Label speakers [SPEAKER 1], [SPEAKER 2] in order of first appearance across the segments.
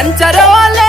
[SPEAKER 1] ಸಂಚರವಾಲ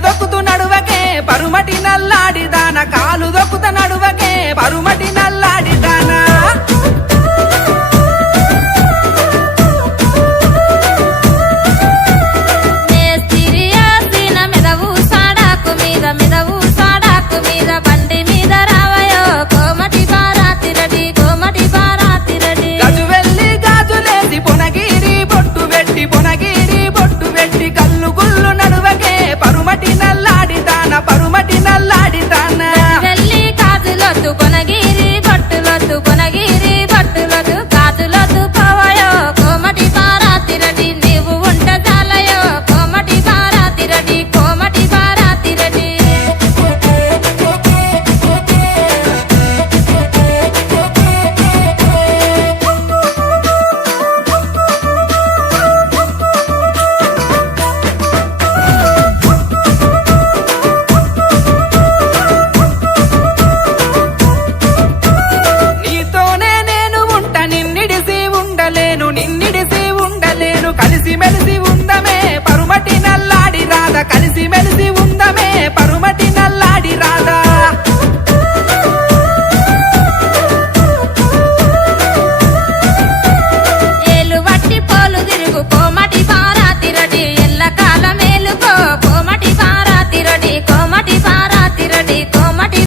[SPEAKER 1] me